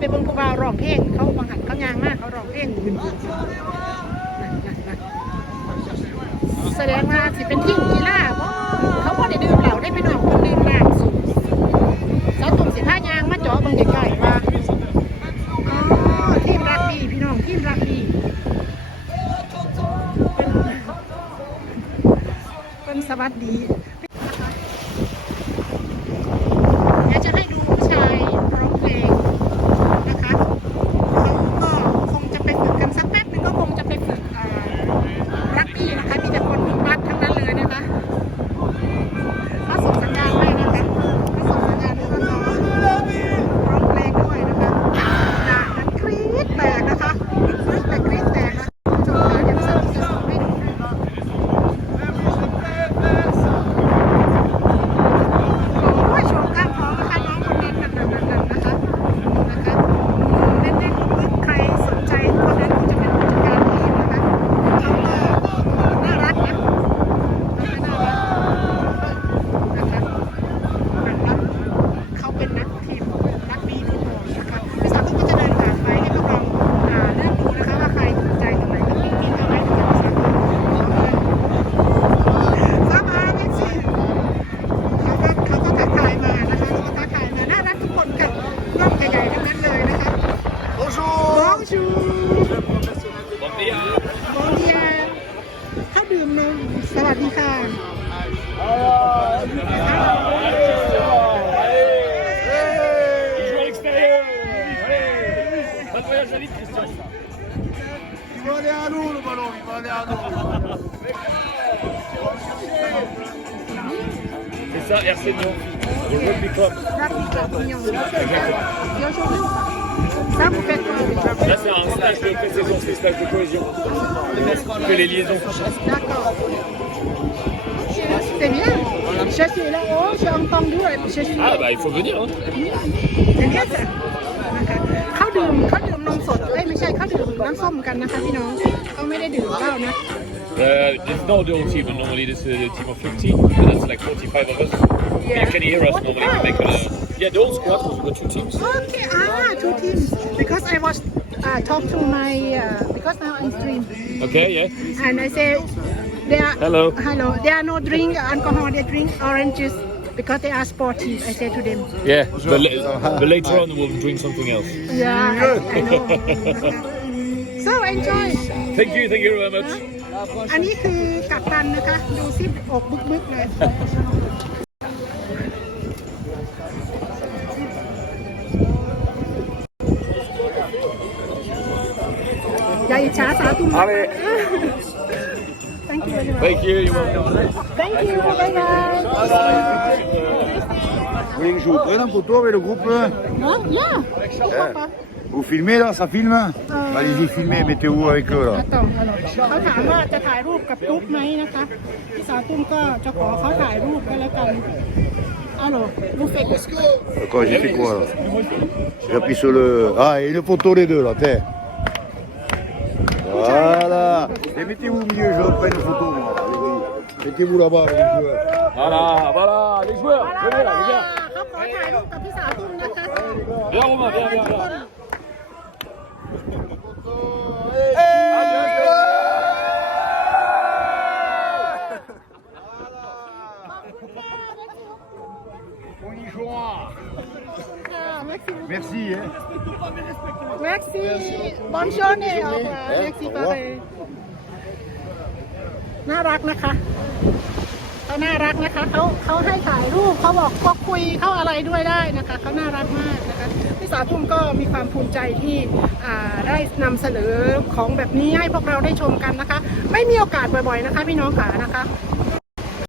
ไปเบิ่งผู้บ่าวร้องเพลงเขาบังหันเขายางมากเขาร้องเพลงขึ้นนั่นนั่นนั่นแสดงว่าสิเป็นที่กีฬาบ่เขาบ่ได้ดื่มเหล้าได้ไปนอนคนดื่มน้ำสูงสาวตุ่มสิพายางมาจาะเบิ่งใกล้ๆว่าทีมรักบี้พี่น้องทีมรักบี้เป็นสวัสดี Bonjour บองชู Bon dia บองเดียข้าวดื่มนมสวัสดีค่ะ Il joue à l'extérieur Allez Bon voyage à vite, Christian Il va aller à nous le ballon, il va aller à nous. C'est ça, RC Lyon. Le rugby club. รับ ça vous faites quoi Là, c'est un stage de pré-saison, c'est un stage de cohésion. On fait les liaisons. D'accord. C'est bien. Je suis là. Oh, j'ai entendu. Je suis Ah, bah, il faut venir, hein. เป็นแค่จ้ะนะคะข้าวดื่มข้าวดื่มนมสดเอ้ยไม่ใช่ข้าวดื่มน้ำส้มกันนะคะพี่น้องเขาไม่ได้ดื่มเหล้านะ Uh, there's no dual team, and normally this is a team of 15, but that's like 45 of us. Yeah. You can hear us normally to make a. Yeah, the old squad, because we've got two teams. Okay, ah, two teams. Because I was uh, talk to my uh, because now I'm stream Okay, yeah. and I say they are Hello. hello. They are no drink alcohol. They drink orange juice because they are sporty. I say to them. Yeah, but, la- but later on we'll drink something else. Yeah, I, I know. so enjoy. Thank you, thank you very much. อันนี้คือกัปตันนะคะ ดูซิบอกบึกๆเลย ભાઈ ચા સાતું આવે thank you thank you you Vous voulez que je vous prenne en photo avec le groupe euh? Non, yeah, pourquoi pas Vous filmez là, ça filme? Euh... Allez-y, filmez, mettez-vous avec eux là. Attends, alors. Ils Alors, vous faites quoi? Quoi, j'ai fait quoi là? J'appuie sur le... Ah, et une photo les deux là, t'es. mettez-vous au milieu, je reprends une photo. Mettez-vous là-bas les joueurs. Voilà, voilà, les joueurs, venez là. Viens Romain, viens, viens, viens. On y jouera. Ah, merci. Hein. Merci. Bonne journée. Hein, merci, pareil. น่ารักนะคะเขาน่ารักนะคะเขาเขาให้ถ่ายรูปเขาบอกก็คุยเขาอะไรด้วยได้นะคะเขาน่ารักมากนะคะพี่สาวตุ้มก็มีความภูมิใจที่ได้นำเสนอของแบบนี้ให้พวกเราได้ชมกันนะคะ ไม่มีโอกาสบ่อยๆนะคะ พี่น้องขานะคะ